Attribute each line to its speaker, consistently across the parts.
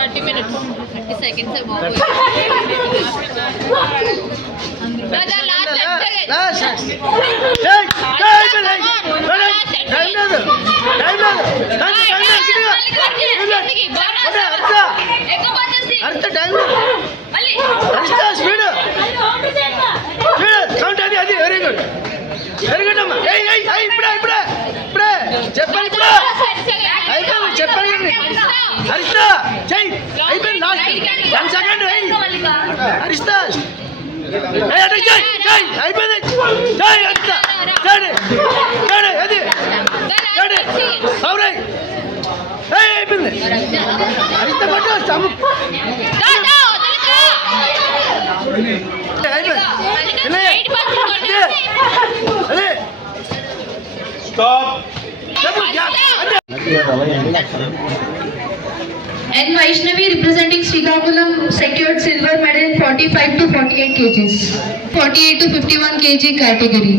Speaker 1: Thirty minute thirty second से बहुत दादा
Speaker 2: लास्ट చెయ్యి అయిపోయింది లాస్ట్ వన్ సెకండ్ వెయ్యి హరిస్తా అయిపోయింది అయిపోయింది హరిస్తా పట్టు stump
Speaker 3: stop
Speaker 4: And Vaishnavi representing Srikakulam secured silver medal in 45 to 48 kgs, 48 to 51 kg category.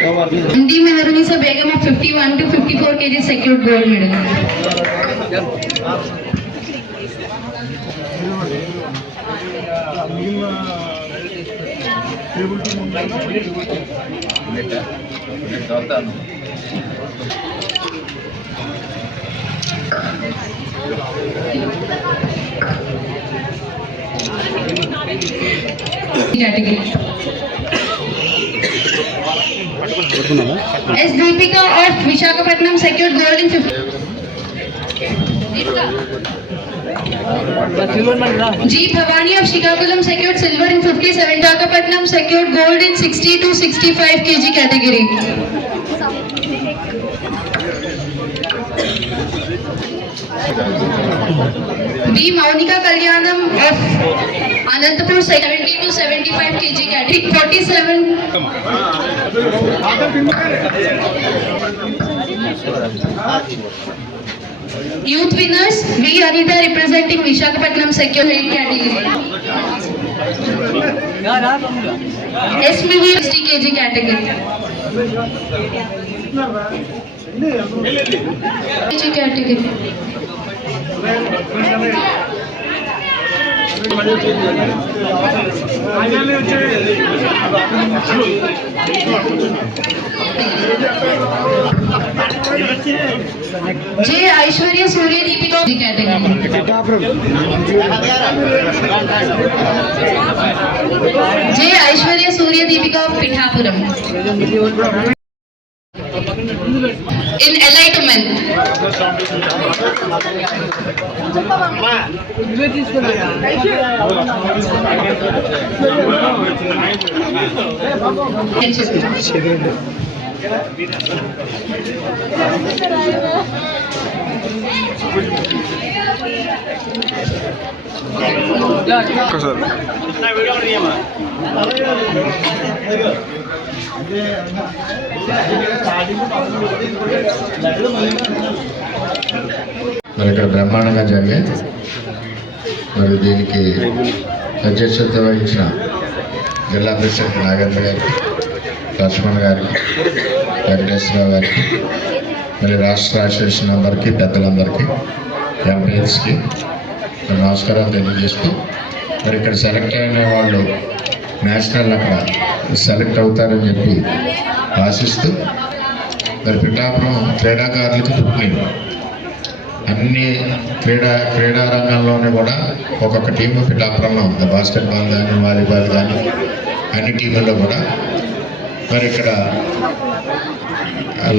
Speaker 4: Hindi में Narnisa Begum of 51 to 54 kg secured gold medal table two S Deepika और Visakhapatnam secure gold in fifty G. Bhavani of Srikakulam secured silver in 50. Venkatapatnam secured gold in 60 to 65 kg category. B. Maunika Kalyanam of Anantapur 70 to 75 kg category. 47. Youth winners we are here representing visakhapatnam secure health category sir aap hamra smv category જે Aishwarya Surya Deepika category જે Aishwarya Surya Deepika of Pithapuram in enlightenment Thank you.
Speaker 5: మరి ఇక్కడ బ్రహ్మాండంగా జరిగాయి మరి దీనికి అధ్యక్షత వహించిన జిల్లా ప్రెసిడెంట్ నాగేంద్ర గారికి లక్ష్మణ్ గారికి వెంకటేశ్వరరావు గారికి మళ్ళీ రాష్ట్ర అసోసియేషన్ అందరికీ పెద్దలందరికీ ఎంపీఎస్కి నమస్కారాలు తెలియజేస్తూ మరి ఇక్కడ సెలెక్ట్ అయిన వాళ్ళు నేషనల్ అక్కడ సెలెక్ట్ అవుతారని చెప్పి ఆశిస్తూ మరి పిఠాపురం క్రీడాకారులకు పుట్టిన అన్ని క్రీడా క్రీడా రంగంలోనే కూడా ఒక్కొక్క టీము పిఠాపురంలో ఉంది బాస్కెట్బాల్ కానీ వాలీబాల్ కానీ అన్ని టీముల్లో కూడా మరి ఇక్కడ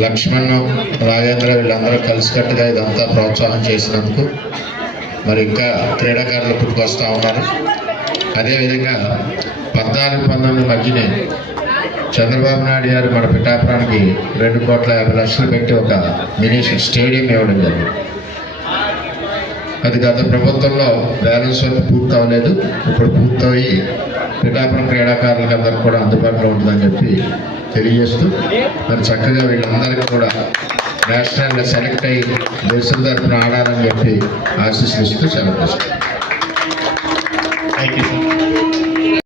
Speaker 5: లక్ష్మణ్ రాజేంద్ర వీళ్ళందరూ కలిసికట్టుగా ఇదంతా ప్రోత్సాహం చేసినందుకు మరి ఇంకా క్రీడాకారులు పుట్టుకొస్తూ ఉన్నారు అదేవిధంగా పద్నాలుగు పంతొమ్మిది మధ్యనే చంద్రబాబు నాయుడు గారు మన పిఠాపురానికి రెండు కోట్ల యాభై లక్షలు పెట్టి ఒక మినీ స్టేడియం ఇవ్వడం జరిగింది అది గత ప్రభుత్వంలో బ్యాలెన్స్ వరకు పూర్తి అవ్వలేదు ఇప్పుడు పూర్తయి క్రీడాకారులకు అందరూ కూడా అందుబాటులో ఉంటుందని చెప్పి తెలియజేస్తూ మరి చక్కగా వీళ్ళందరికీ కూడా నేషనల్ సెలెక్ట్ అయ్యి దేశం తరఫున ఆడాలని చెప్పి ఆశీస్సులు సెలవు చేస్తాను థ్యాంక్ యూ